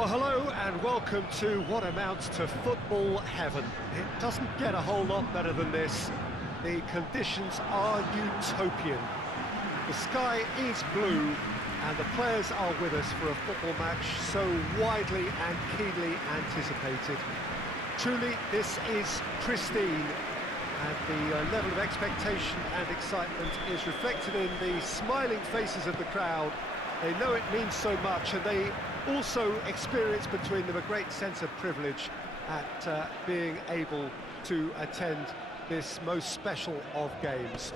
Well, hello and welcome to what amounts to football heaven. It doesn't get a whole lot better than this. The conditions are utopian. The sky is blue and the players are with us for a football match so widely and keenly anticipated. Truly, this is pristine, and the level of expectation and excitement is reflected in the smiling faces of the crowd. They know it means so much, and they also experience between them a great sense of privilege at being able to attend this most special of games.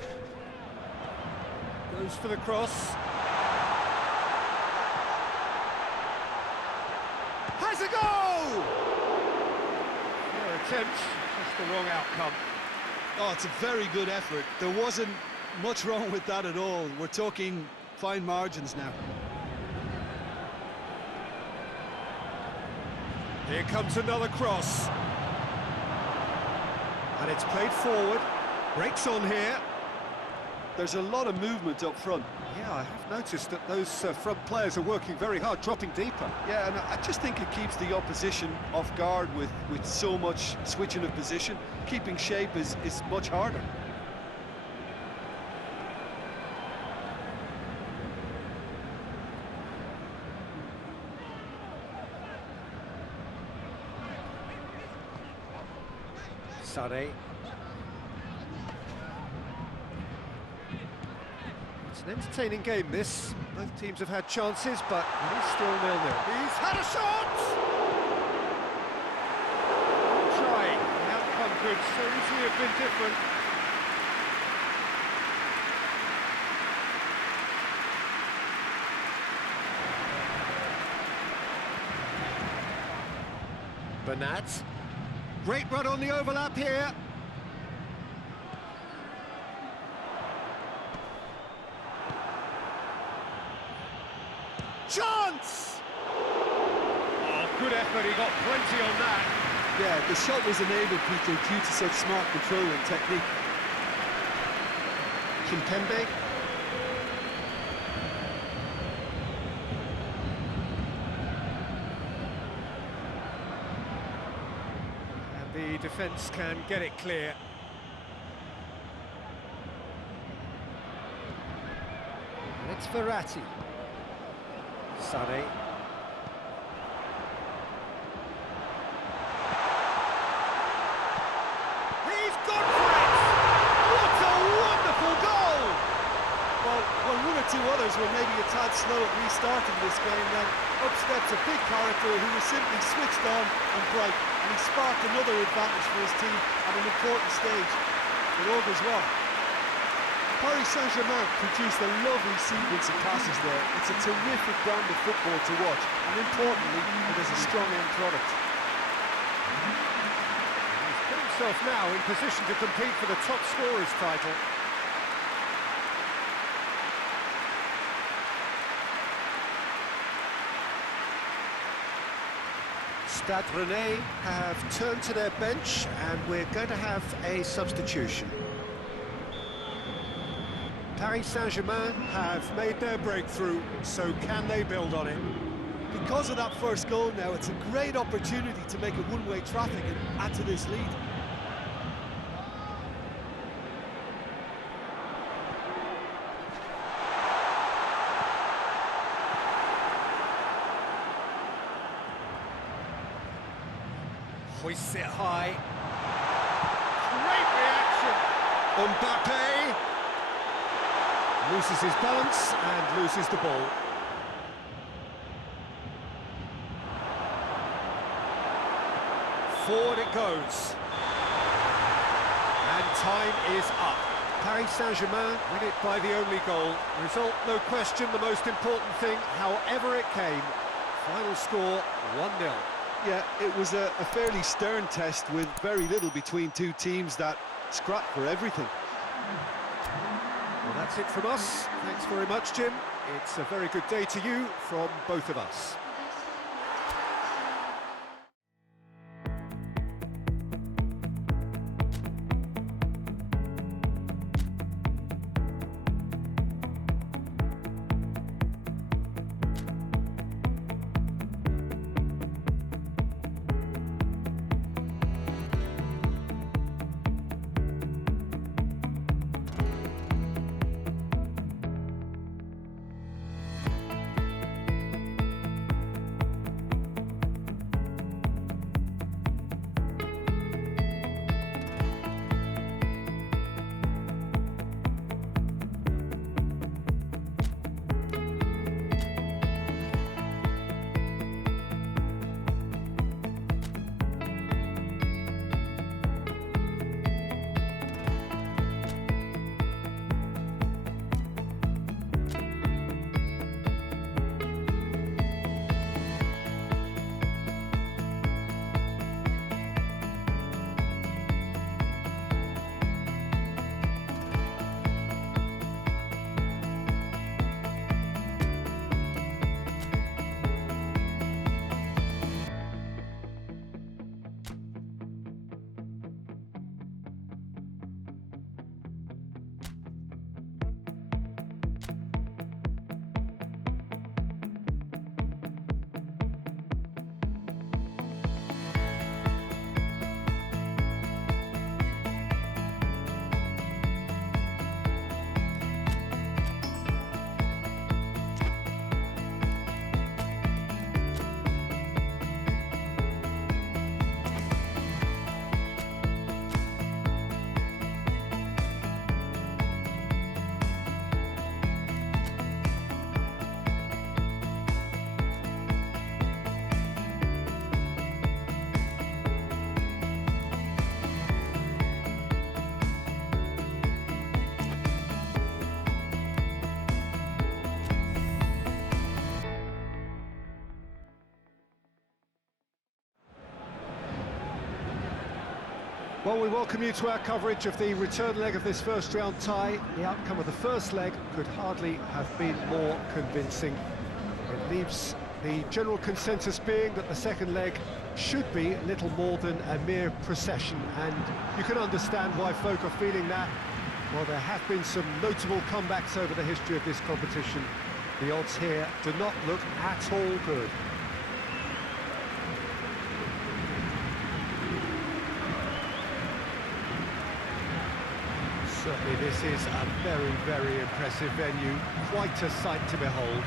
Goes for the cross. Has a goal! Fair attempt, just the wrong outcome. Oh, it's a very good effort. There wasn't much wrong with that at all. We're talking fine margins now. Here comes another cross. And it's played forward. Breaks on here. There's a lot of movement up front. Yeah, I have noticed that those front players are working very hard, dropping deeper. Yeah, and I just think it keeps the opposition off guard with so much switching of position. Keeping shape is much harder. Sané. It's an entertaining game, this. Both teams have had chances, but it is still 0-0. He's had a shot! Trying. The outcome could so easily have been different. Bernat. Great run on the overlap here. Chance! Oh, good effort, he got plenty on that. Yeah, the shot was enabled, Peter, due to such smart control and technique. Kimpembe. The defence can get it clear. And it's Verratti. Sané. He's gone for it! What a wonderful goal! Well, one or two others were maybe a tad slow at restarting this game, then up steps a big character who was simply switched on and bright, and he sparked another advantage for his team at an important stage. It all goes well. Paris Saint-Germain produced a lovely sequence of passes there. It's a terrific brand of football to watch, and importantly, it is a strong end product. He's put himself now in position to compete for the top scorers title. Stade Rennais have turned to their bench, and we're going to have a substitution. Paris Saint-Germain have made their breakthrough, so can they build on it? Because of that first goal now, it's a great opportunity to make it one-way traffic and add to this lead. Hoists it high. Great reaction! Mbappe loses his balance and loses the ball. Forward it goes. And time is up. Paris Saint-Germain win it by the only goal. Result, no question, the most important thing, however it came. Final score, 1-0. Yeah, it was a fairly stern test with very little between two teams that scrapped for everything. Well, that's it from us. Thanks very much, Jim. It's a very good day to you from both of us. Well, we welcome you to our coverage of the return leg of this first round tie. The outcome of the first leg could hardly have been more convincing. It leaves the general consensus being that the second leg should be little more than a mere procession, and you can understand why folk are feeling that. Well, there have been some notable comebacks over the history of this competition. The odds here do not look at all good. Certainly this is a very, very impressive venue, quite a sight to behold.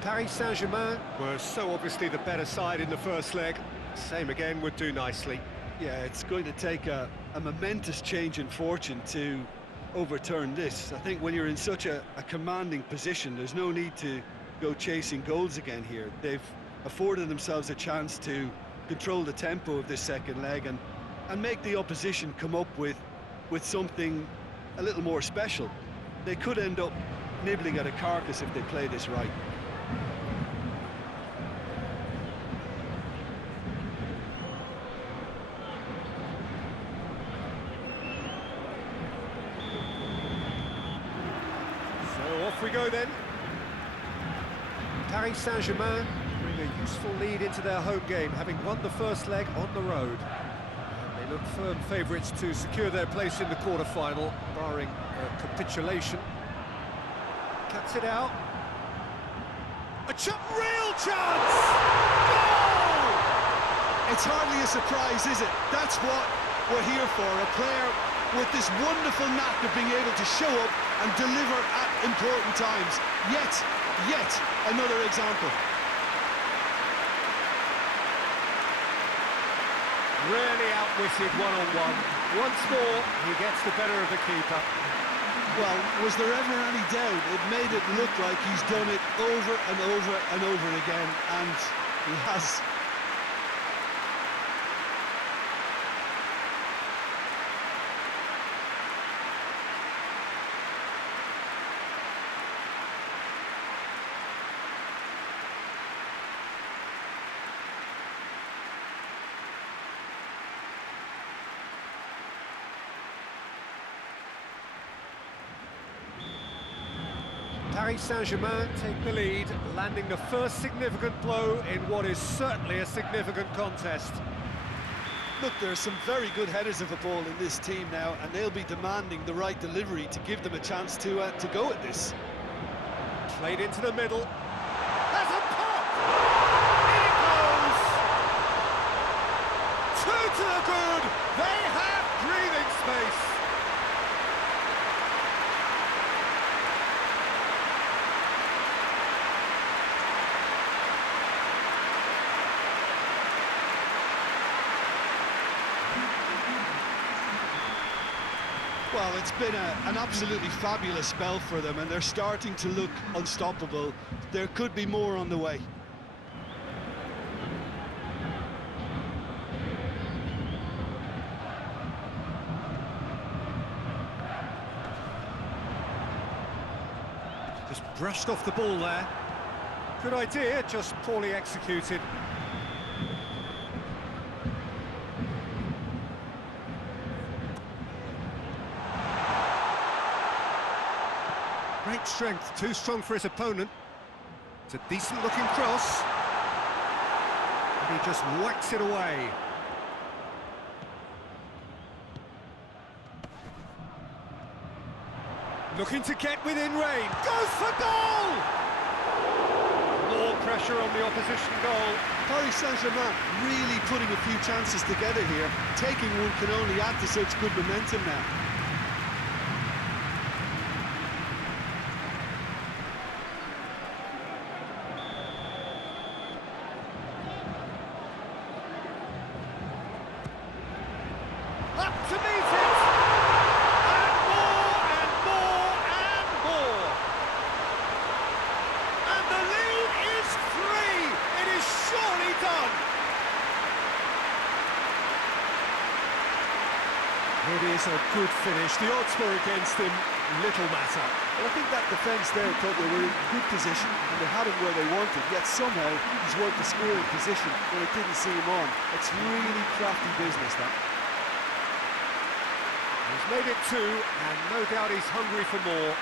Paris Saint-Germain were so obviously the better side in the first leg. Same again would do nicely. Yeah, it's going to take a momentous change in fortune to overturn this. I think when you're in such a commanding position, there's no need to go chasing goals again here. They've afforded themselves a chance to control the tempo of this second leg and make the opposition come up with something a little more special. They could end up nibbling at a carcass if they play this right. Off we go then. Paris Saint-Germain bring a useful lead into their home game, having won the first leg on the road. And they look firm favourites to secure their place in the quarter-final, barring a capitulation. Cuts it out. Real chance! Goal! It's hardly a surprise, is it? That's what we're here for, a player with this wonderful knack of being able to show up and deliver at important times. Yet another example. Really outwitted one-on-one. Once more, he gets the better of the keeper. Well, was there ever any doubt? It made it look like he's done it over and over and over again, and he has. Paris Saint-Germain take the lead, landing the first significant blow in what is certainly a significant contest. Look, there are some very good headers of a ball in this team now, and they'll be demanding the right delivery to give them a chance to go at this. Played into the middle. Has a pop! In it goes! Two to the good! They have breathing space! Well, it's been an absolutely fabulous spell for them, and they're starting to look unstoppable. There could be more on the way. Just brushed off the ball there. Good idea, just poorly executed. Great strength, too strong for his opponent. It's a decent-looking cross. And he just whacks it away. Looking to get within range. Goes for goal! More pressure on the opposition goal. Paris Saint-Germain really putting a few chances together here. Taking one can only add to such good momentum now. Up to meet it! And more, and more, and more! And the lead is 3! good finish. The odds were against him, little matter. Well, I think that defence there thought they were in good position and they had him where they wanted, yet somehow he's worked the scoring position where it didn't see him on. It's really crafty business, that. He's made it two, and no doubt he's hungry for more.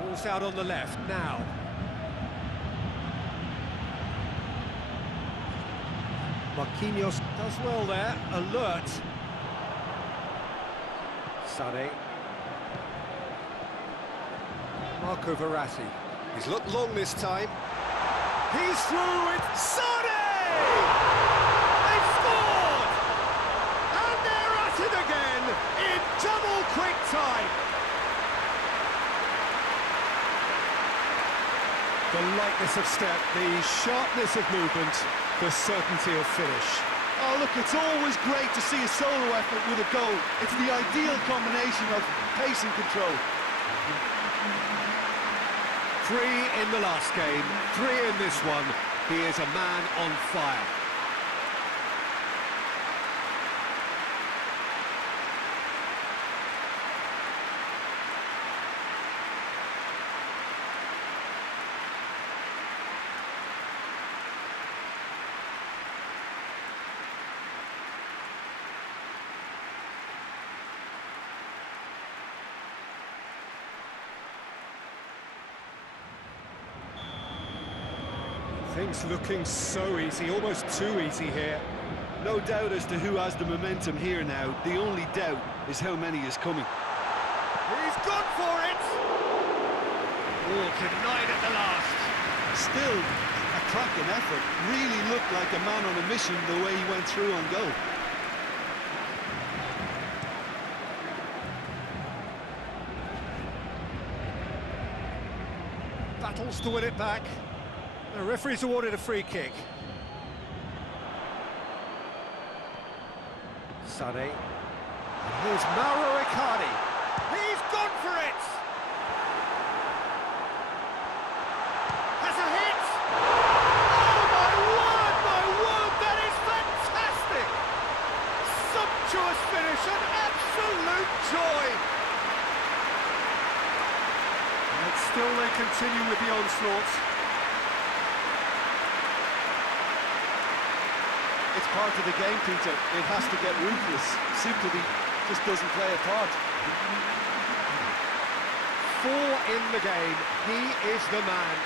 Ball's out on the left now. Marquinhos does well there, alert. Sade. Marco Verratti. He's looked long this time. He's through with Sade! They've scored! And they're at it again in double quick time. The lightness of step, the sharpness of movement, the certainty of finish. Oh, look, it's always great to see a solo effort with a goal. It's the ideal combination of pace and control. 3 in the last game, 3 in this one. He is a man on fire. Things looking so easy, almost too easy here. No doubt as to who has the momentum here now. The only doubt is how many is coming. He's gone for it! Oh, denied at the last. Still, a cracking effort. Really looked like a man on a mission the way he went through on goal. Battles to win it back. The referee's awarded a free kick. Sade. And here's Mauro Icardi. He's gone for it! Has a hit! Oh my word, that is fantastic! Sumptuous finish, an absolute joy! And still they continue with the onslaught. It's part of the game, Peter. It has to get ruthless. Sympathy just doesn't play a part. 4 in the game. He is the man.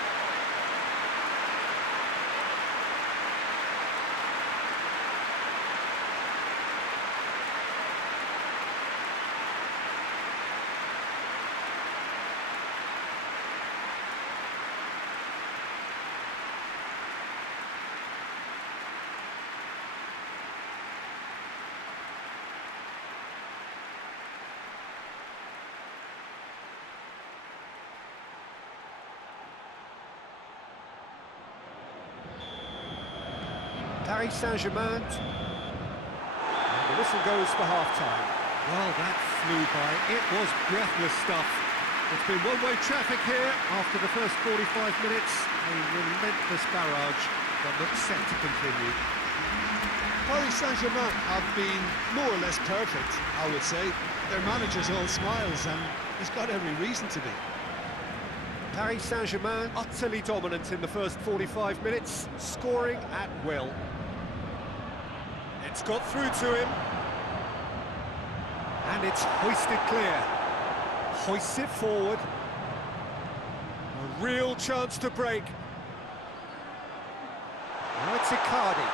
Saint-Germain. The whistle goes for half-time. Well, that flew by. It was breathless stuff. It's been one-way traffic here after the first 45 minutes. A relentless barrage that looks set to continue. Paris Saint-Germain have been more or less perfect, I would say. Their manager's all smiles, and he's got every reason to be. Paris Saint-Germain utterly dominant in the first 45 minutes, scoring at will. It's got through to him. And it's hoisted clear. Hoists it forward. A real chance to break. Now it's Icardi.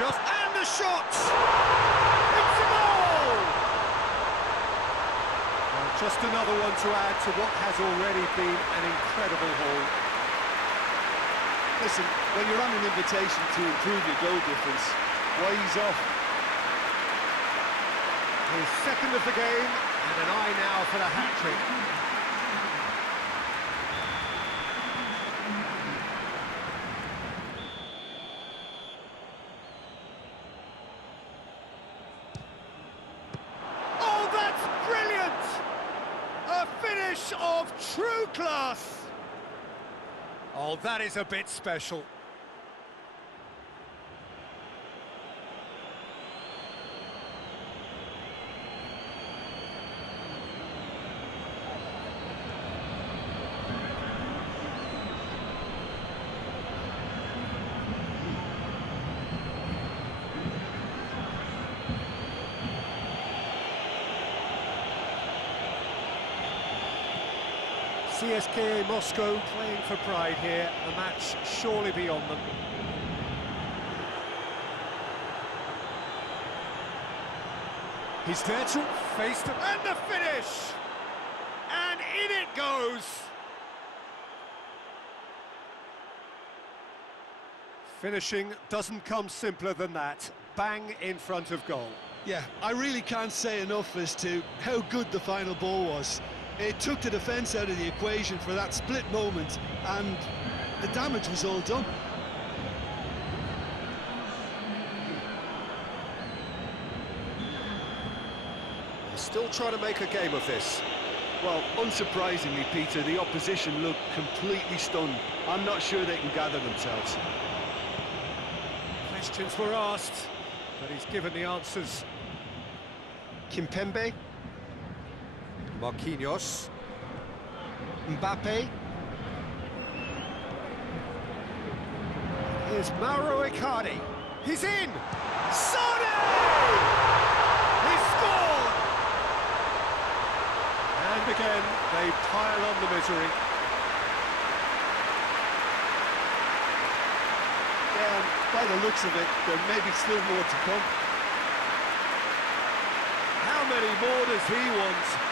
Just and the shot! It's a goal! Well, just another one to add to what has already been an incredible haul. Listen, when you're on an invitation to improve your goal difference, why ease off? His second of the game, and an eye now for the hat-trick. of true class! Oh, that is a bit special. CSKA Moscow playing for pride here, the match surely beyond them. He's there to face them, and the finish! And in it goes! Finishing doesn't come simpler than that. Bang in front of goal. Yeah, I really can't say enough as to how good the final ball was. It took the defence out of the equation for that split moment, and the damage was all done. They're still trying to make a game of this. Well, unsurprisingly, Peter, the opposition looked completely stunned. I'm not sure they can gather themselves. Questions were asked, but he's given the answers. Kimpembe, Marquinhos. Mbappe, Here's Mauro Icardi. He's in! Sane! He scored! And again, they pile on the misery. yeah, and by the looks of it, there may be still more to come. How many more does he want?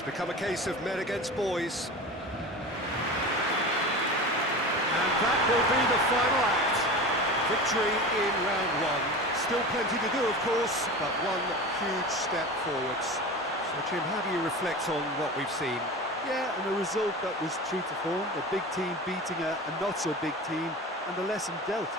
It's become a case of men against boys. And that will be the final act. Victory in round one. Still plenty to do, of course, but one huge step forwards. So, Jim, how do you reflect on what we've seen? Yeah, and a result that was true to form. A big team beating a not-so-big team, and the lesson dealt.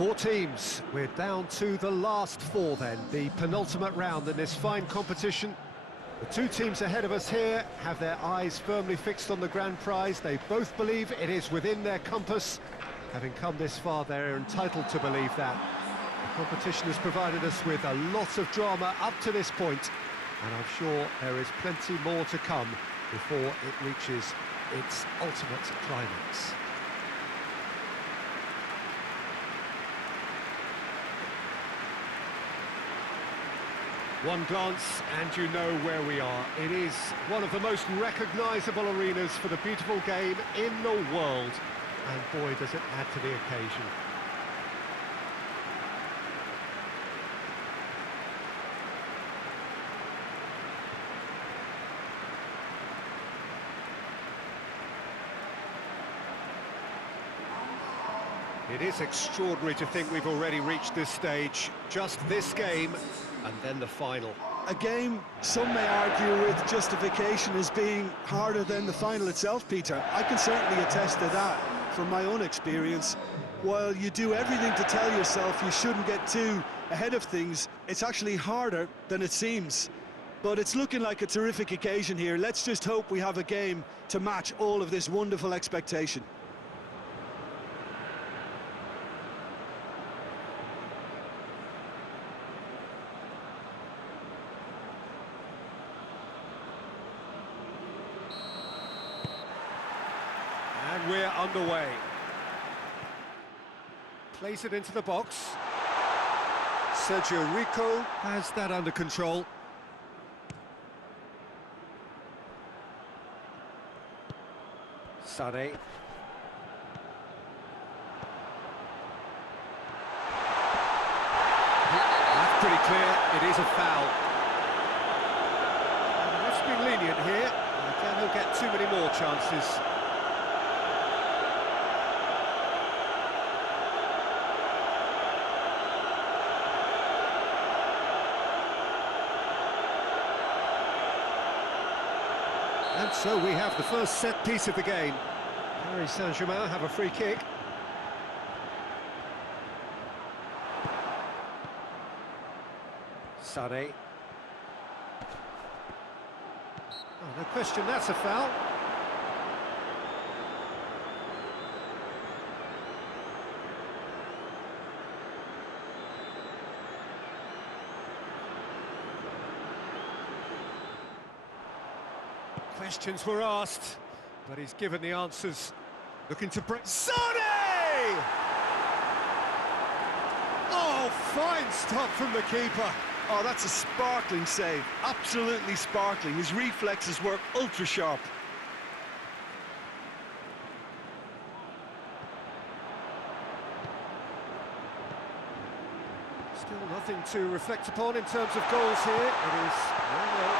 Four teams. We're down to the last four then, the penultimate round in this fine competition. The two teams ahead of us here have their eyes firmly fixed on the grand prize. They both believe it is within their compass. Having come this far, they're entitled to believe that. The competition has provided us with a lot of drama up to this point, and I'm sure there is plenty more to come before it reaches its ultimate climax. One glance and you know where we are. It is one of the most recognisable arenas for the beautiful game in the world. And boy, does it add to the occasion. It is extraordinary to think we've already reached this stage. Just this game, and then the final. A game some may argue with justification as being harder than the final itself, Peter. I can certainly attest to that from my own experience. While you do everything to tell yourself you shouldn't get too ahead of things, it's actually harder than it seems. But it's looking like a terrific occasion here. Let's just hope we have a game to match all of this wonderful expectation. And we're underway. Plays it into the box. Sergio Rico has that under control. Sane. That's pretty clear, it is a foul. Let's be lenient here. Again, he'll get too many more chances. And so we have the first set piece of the game. Paris Saint-Germain have a free kick. Sane. Oh, no question, that's a foul. Questions were asked, but he's given the answers. Looking to break. Sane! Oh, fine stop from the keeper. Oh, that's a sparkling save. Absolutely sparkling. His reflexes work ultra sharp. Still nothing to reflect upon in terms of goals here. It is 1-0.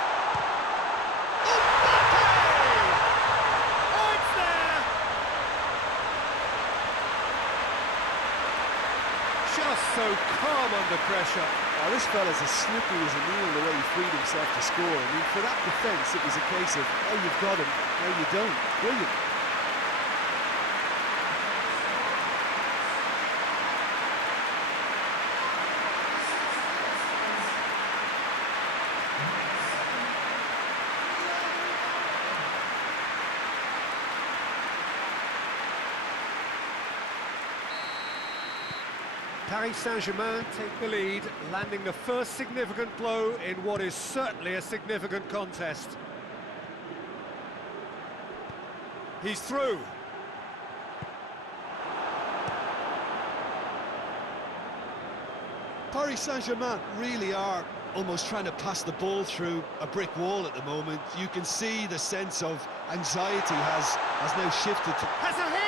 Just so calm under pressure. Oh, this fella's as slippery as a needle the way he freed himself to score. I mean, for that defence, it was a case of, oh, you've got him, no, you don't. Brilliant. Paris Saint-Germain take the lead, landing the first significant blow in what is certainly a significant contest. He's through. Paris Saint-Germain really are almost trying to pass the ball through a brick wall at the moment. You can see the sense of anxiety has now shifted to... Has a hit!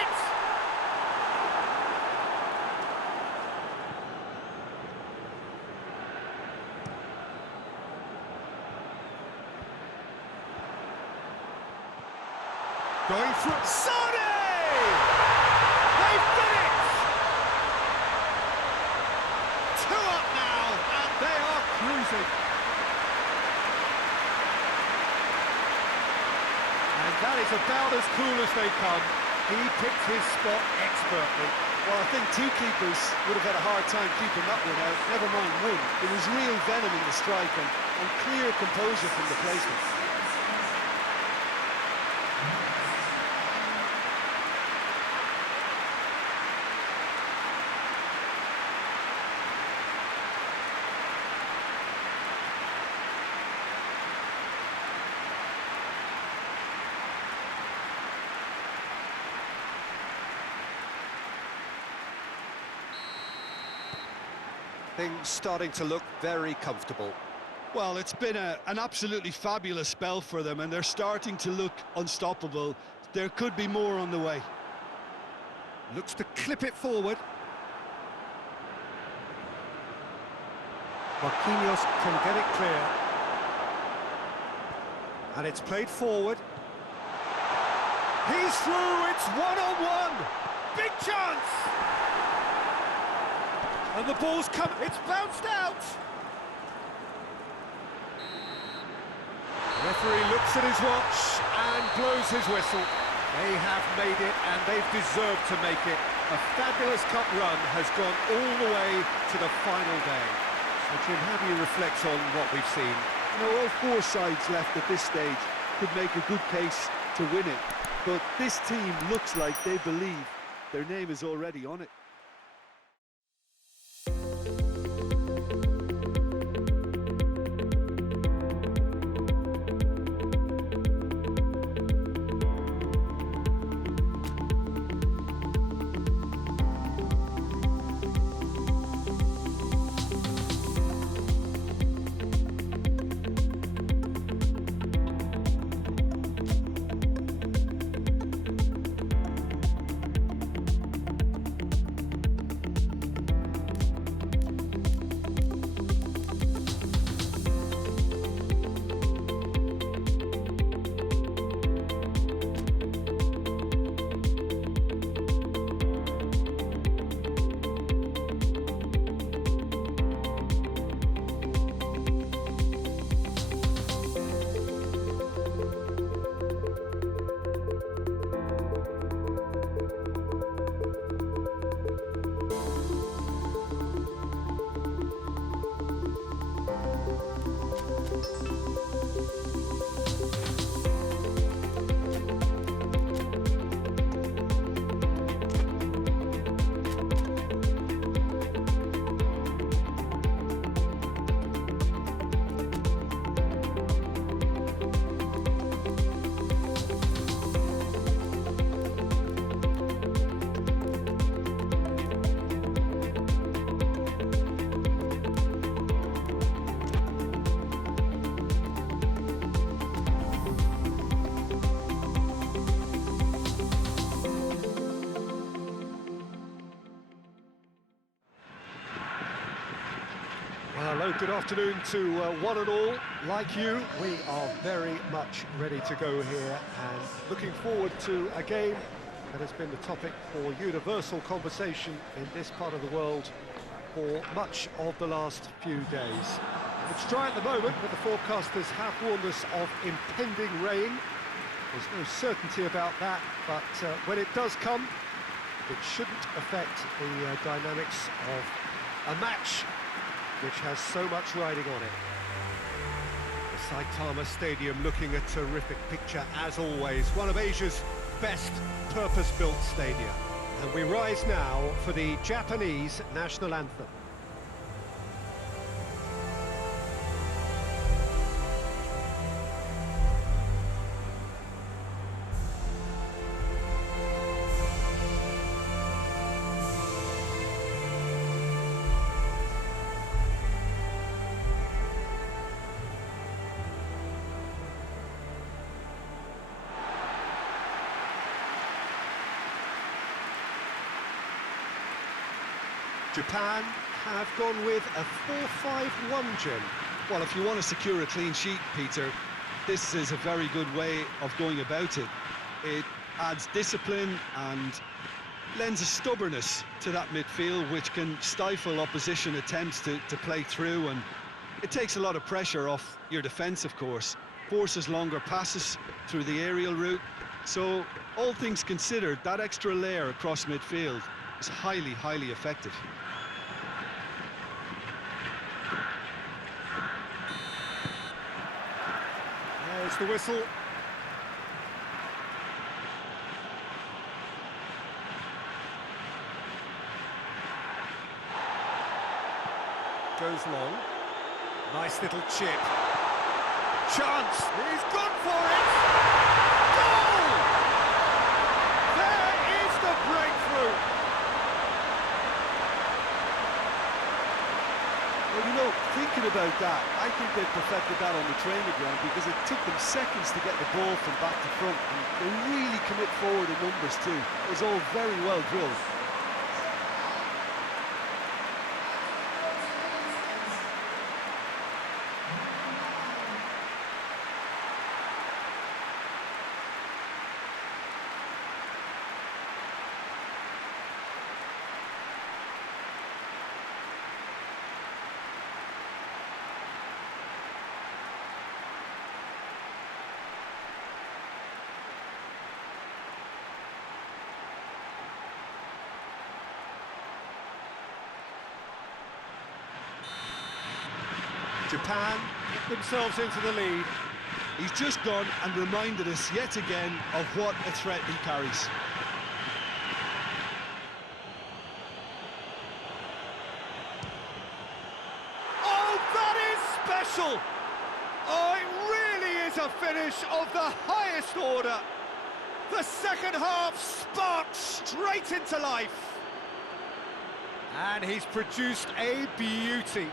Going through... Sane! They've done it! 2 up now, and they are cruising. And that is about as cool as they come. He picked his spot expertly. Well, I think two keepers would have had a hard time keeping that one out, never mind one. There was real venom in the strike and clear composure from the placement. Things starting to look very comfortable. Well, it's been an absolutely fabulous spell for them, and they're starting to look unstoppable. There could be more on the way. Looks to clip it forward. Marquinhos can get it clear. And it's played forward. He's through, it's one-on-one! Big chance! And the ball's come, it's bounced out! The referee looks at his watch and blows his whistle. They have made it, and they've deserved to make it. A fabulous cup run has gone all the way to the final day. So, Jim, how do you reflect on what we've seen? You know, all four sides left at this stage could make a good case to win it. But this team looks like they believe their name is already on it. Hello, good afternoon to one and all. Like you, we are very much ready to go here and looking forward to a game that has been the topic for universal conversation in this part of the world for much of the last few days. It's dry at the moment, but the forecasters have warned us of impending rain. There's no certainty about that, but when it does come, it shouldn't affect the dynamics of a match which has so much riding on it. The Saitama Stadium looking a terrific picture as always, one of Asia's best purpose-built stadia. And we rise now for the Japanese national anthem. Japan have gone with a 4-5-1, Jim. Well, if you want to secure a clean sheet, Peter, this is a very good way of going about it. It adds discipline and lends a stubbornness to that midfield, which can stifle opposition attempts to play through, and it takes a lot of pressure off your defence, of course. Forces longer passes through the aerial route. So, all things considered, that extra layer across midfield is highly, highly effective. There's the whistle. Goes long. Nice little chip. Chance! He's gone for it! Goal! There is the breakthrough! Well, you know, thinking about that, I think they perfected that on the training ground because it took them seconds to get the ball from back to front, and they really commit forward in numbers too. It was all very well drilled. Japan get themselves into the lead. He's just gone and reminded us yet again of what a threat he carries. Oh, that is special! Oh, it really is a finish of the highest order. The second half sparked straight into life. And he's produced a beauty.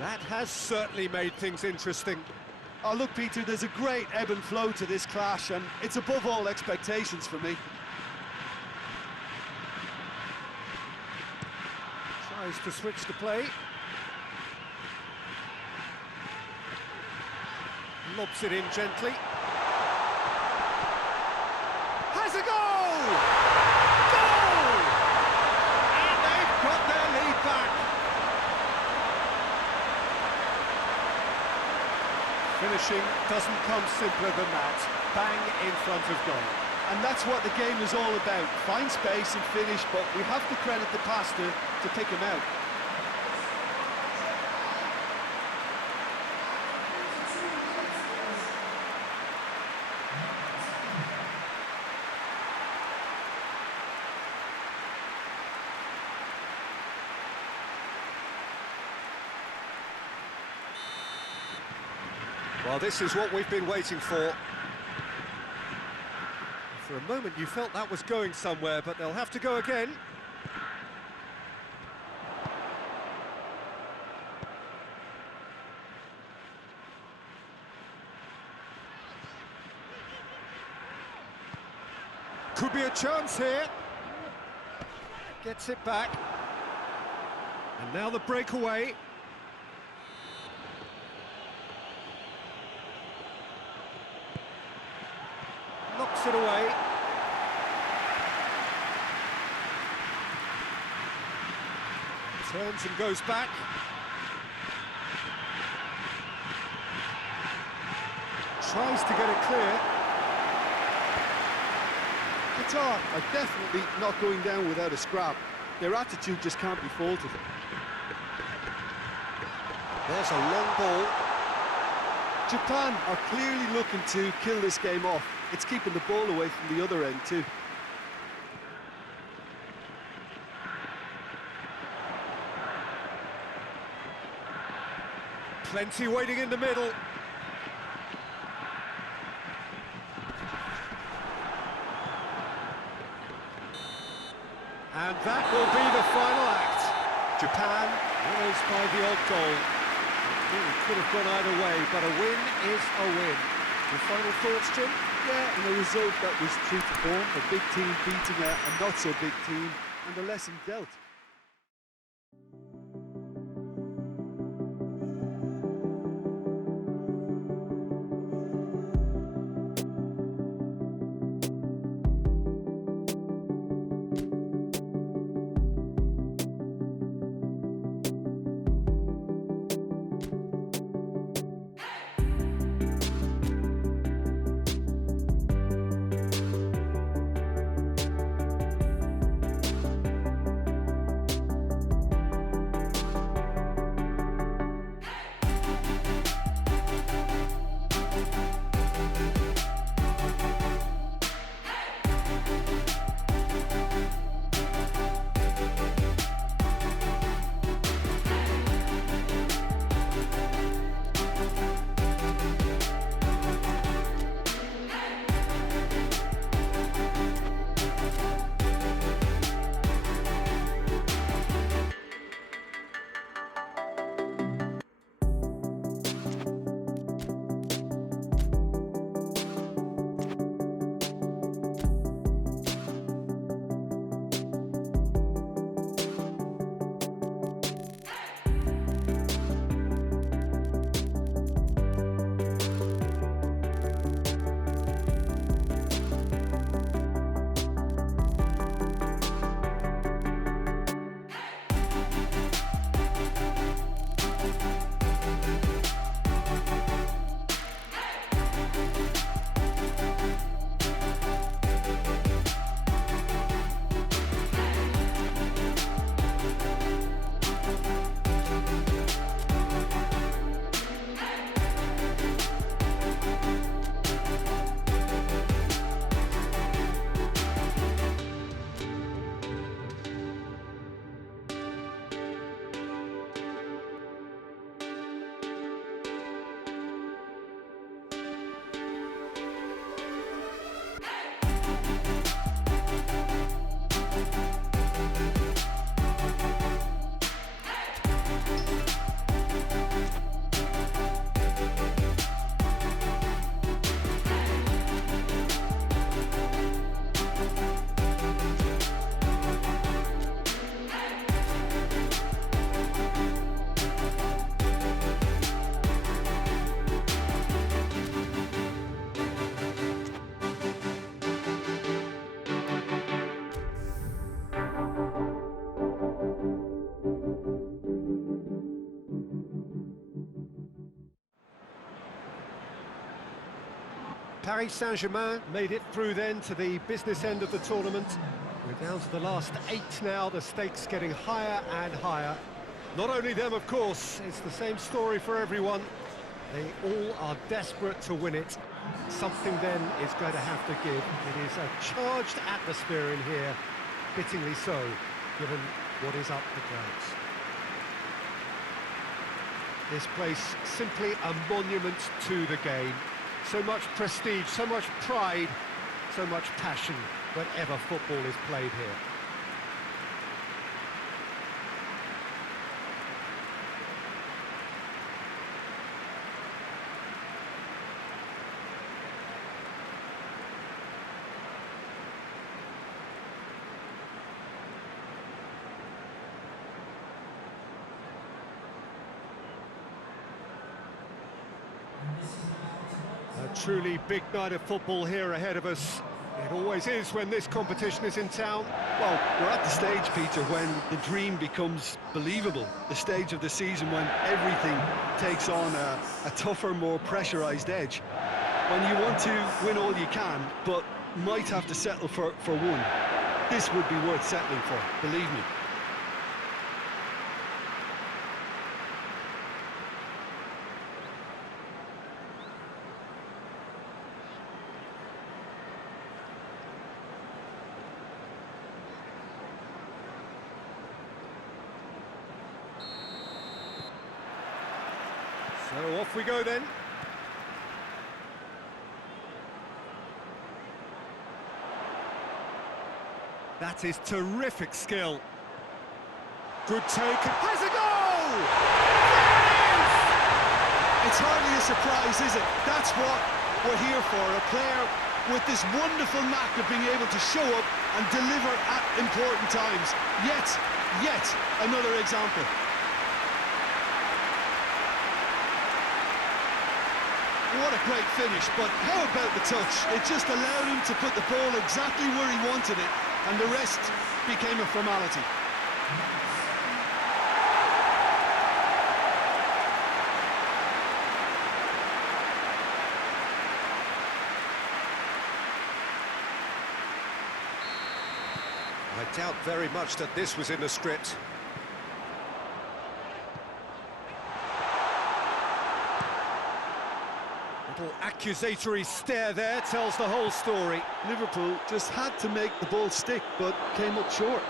That has certainly made things interesting. Oh, look, Peter, there's a great ebb and flow to this clash, and it's above all expectations for me. Tries to switch the play. Lobs it in gently. Has a goal! Goal! And they've got their lead back. Finishing doesn't come simpler than that. Bang in front of goal. And that's what the game is all about. Find space and finish, but we have to credit the passer to pick him out. Well, this is what we've been waiting for. For a moment you felt that was going somewhere, but they'll have to go again. Could be a chance here. Gets it back. And now the breakaway. Knocks it away. Turns and goes back. Tries to get it clear. Qatar are definitely not going down without a scrap. Their attitude just can't be faulted. There's a long ball. Japan are clearly looking to kill this game off. It's keeping the ball away from the other end too. Plenty waiting in the middle. And that will be the final act. Japan wills by the odd goal. Really could have gone either way, but a win is a win. Your final thoughts, Jim? Yeah, and a result that was true to form. A big team beating a not-so-big team. and the lesson dealt. Paris Saint-Germain made it through then to the business end of the tournament. We're down to the last 8 now, the stakes getting higher and higher. Not only them, of course, it's the same story for everyone. They all are desperate to win it. Something then is going to have to give. It is a charged atmosphere in here, fittingly so, given what is up the grounds. This place simply a monument to the game. So much prestige, so much pride, so much passion whenever football is played here. A truly big night of football here ahead of us. It always is when this competition is in town. Well, we're at the stage, Peter, when the dream becomes believable. The stage of the season when everything takes on a tougher, more pressurised edge. When you want to win all you can, but might have to settle for one. This would be worth settling for, believe me. So off we go then. That is terrific skill. Good take. Has a goal! It's hardly a surprise, is it? That's what we're here for. A player with this wonderful knack of being able to show up and deliver at important times. Yet another example. What a great finish, but how about the touch? It just allowed him to put the ball exactly where he wanted it, and the rest became a formality. I doubt very much that this was in the script. Little accusatory stare there tells the whole story. Liverpool just had to make the ball stick, but came up short.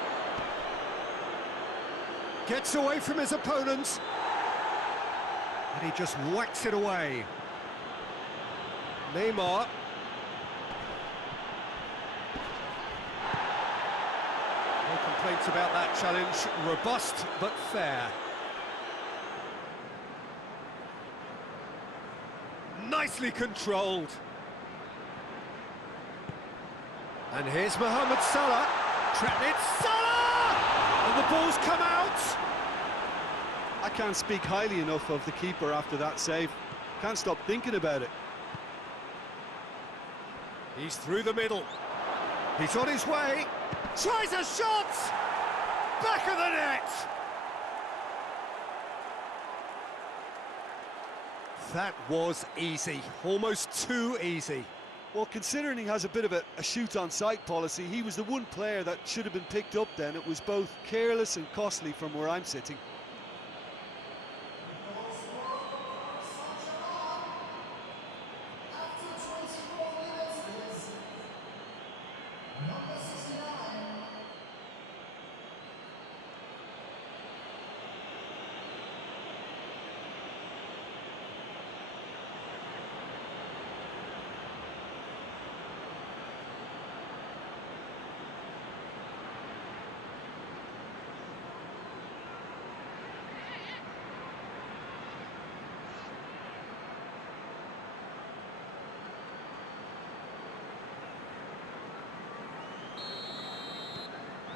Gets away from his opponents. And he just whacks it away. Neymar. No complaints about that challenge. Robust but fair. Nicely controlled. And here's Mohamed Salah. It's Salah! And the ball's come out. I can't speak highly enough of the keeper after that save. Can't stop thinking about it. He's through the middle. He's on his way. Tries a shot! Back of the net! That was easy, almost too easy. Well, considering he has a bit of a shoot-on-sight policy, he was the one player that should have been picked up then. It was both careless and costly from where I'm sitting.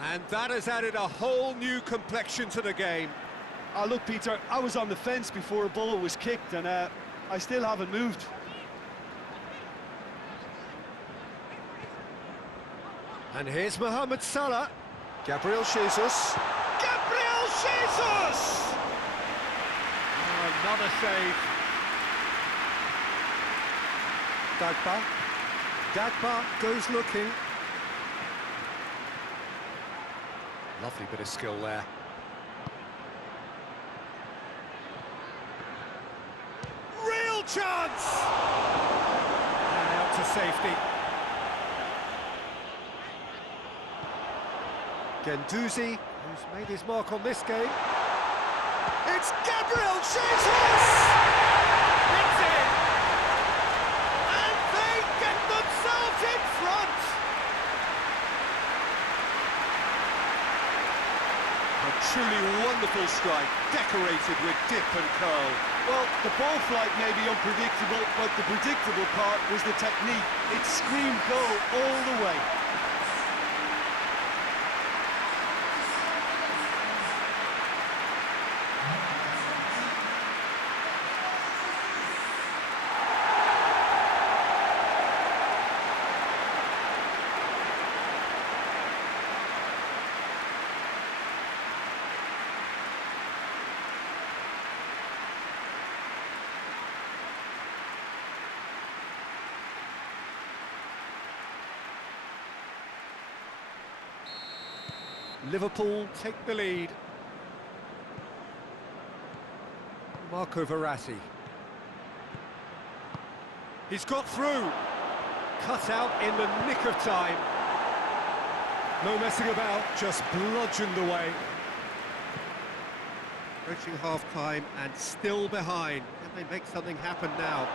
And that has added a whole new complexion to the game. Look, Peter, I was on the fence before a ball was kicked, and I still haven't moved. And here's Mohamed Salah. Gabriel Jesus. Gabriel Jesus! Oh, another save. Dagba. Dagba goes looking. Lovely bit of skill there. Real chance! And out to safety. Guendouzi, who's made his mark on this game. It's Gabriel Jesus! It's in! And they get themselves in front! A truly wonderful strike, decorated with dip and curl. Well, the ball flight may be unpredictable, but the predictable part was the technique. It screamed goal all the way. Liverpool take the lead. Marco Verratti. He's got through. Cut out in the nick of time. No messing about, just bludgeoned away. Approaching half-time and still behind. Can they make something happen now?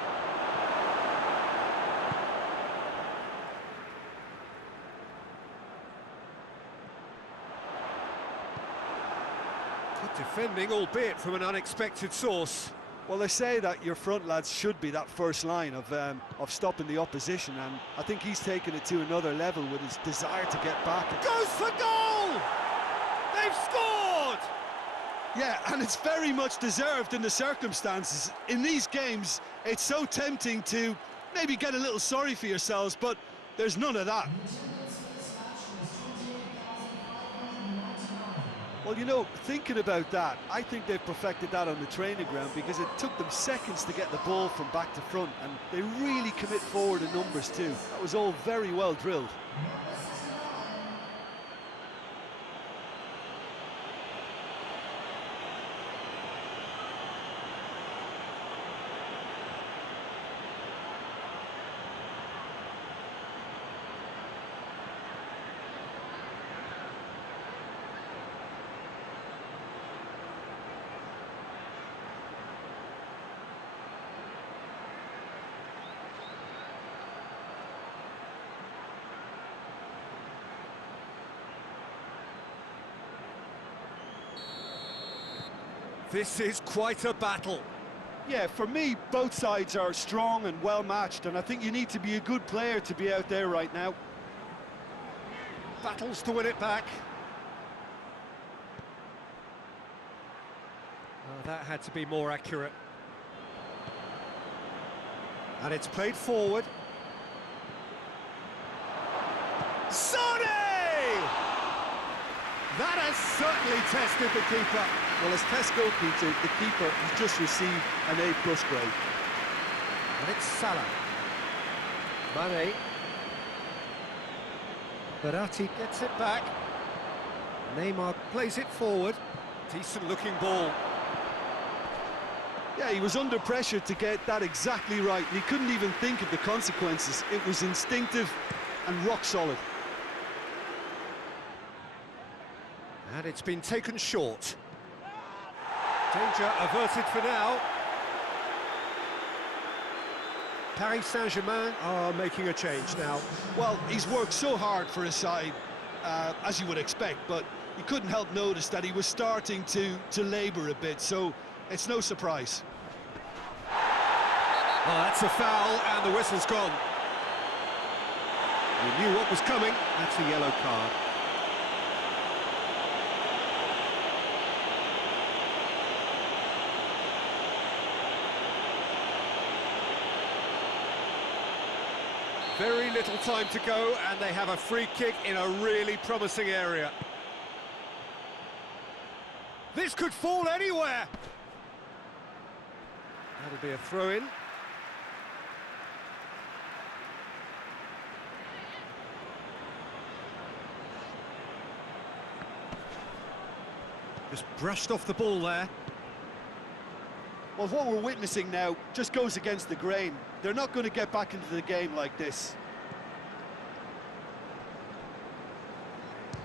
Good defending, albeit from an unexpected source. Well, they say that your front lads should be that first line of stopping the opposition, and I think he's taken it to another level with his desire to get back. Goes for goal! They've scored! Yeah, and it's very much deserved in the circumstances. In these games, it's so tempting to maybe get a little sorry for yourselves, but there's none of that. Well, you know, thinking about that, I think they've perfected that on the training ground, because it took them seconds to get the ball from back to front, and they really commit forward in numbers too. That was all very well drilled. This is quite a battle. Yeah, for me, both sides are strong and well matched, and I think you need to be a good player to be out there right now. Battles to win it back. Oh, that had to be more accurate. And it's played forward. Sonny! That has certainly tested the keeper. Well, as test goalkeeper, the keeper has just received an A+ grade. And it's Salah. Mane. Verratti gets it back. Neymar plays it forward. Decent looking ball. Yeah, he was under pressure to get that exactly right, and he couldn't even think of the consequences. It was instinctive and rock solid. And it's been taken short. Danger averted for now. Paris Saint-Germain are making a change now. Well, he's worked so hard for his side, as you would expect, but you couldn't help notice that he was starting to labour a bit, so it's no surprise. Oh, that's a foul, and the whistle's gone. We knew what was coming. That's a yellow card. Very little time to go, and they have a free kick in a really promising area. This could fall anywhere. That'll be a throw-in. Just brushed off the ball there. Well, what we're witnessing now just goes against the grain. They're not going to get back into the game like this.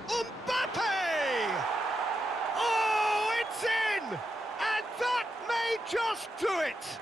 Mbappe! Oh, it's in! And that may just do it!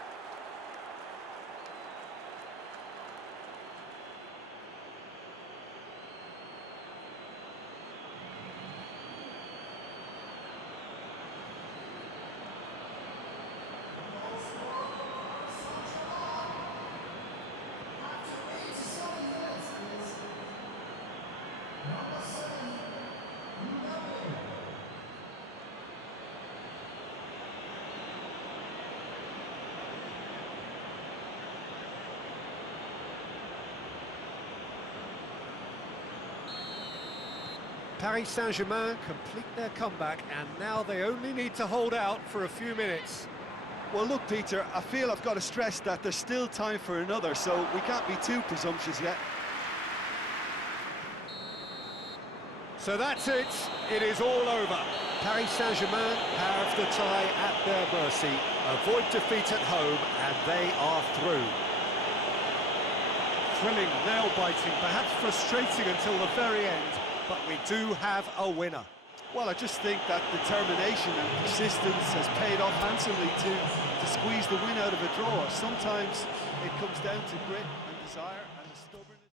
Paris Saint-Germain complete their comeback, and now they only need to hold out for a few minutes. Well, look, Peter, I feel I've got to stress that there's still time for another, so we can't be too presumptuous yet. So that's it. It is all over. Paris Saint-Germain have the tie at their mercy. Avoid defeat at home, and they are through. Thrilling, nail-biting, perhaps frustrating until the very end, but we do have a winner. Well, I just think that determination and persistence has paid off handsomely to squeeze the win out of a draw. Sometimes it comes down to grit and desire and the stubbornness.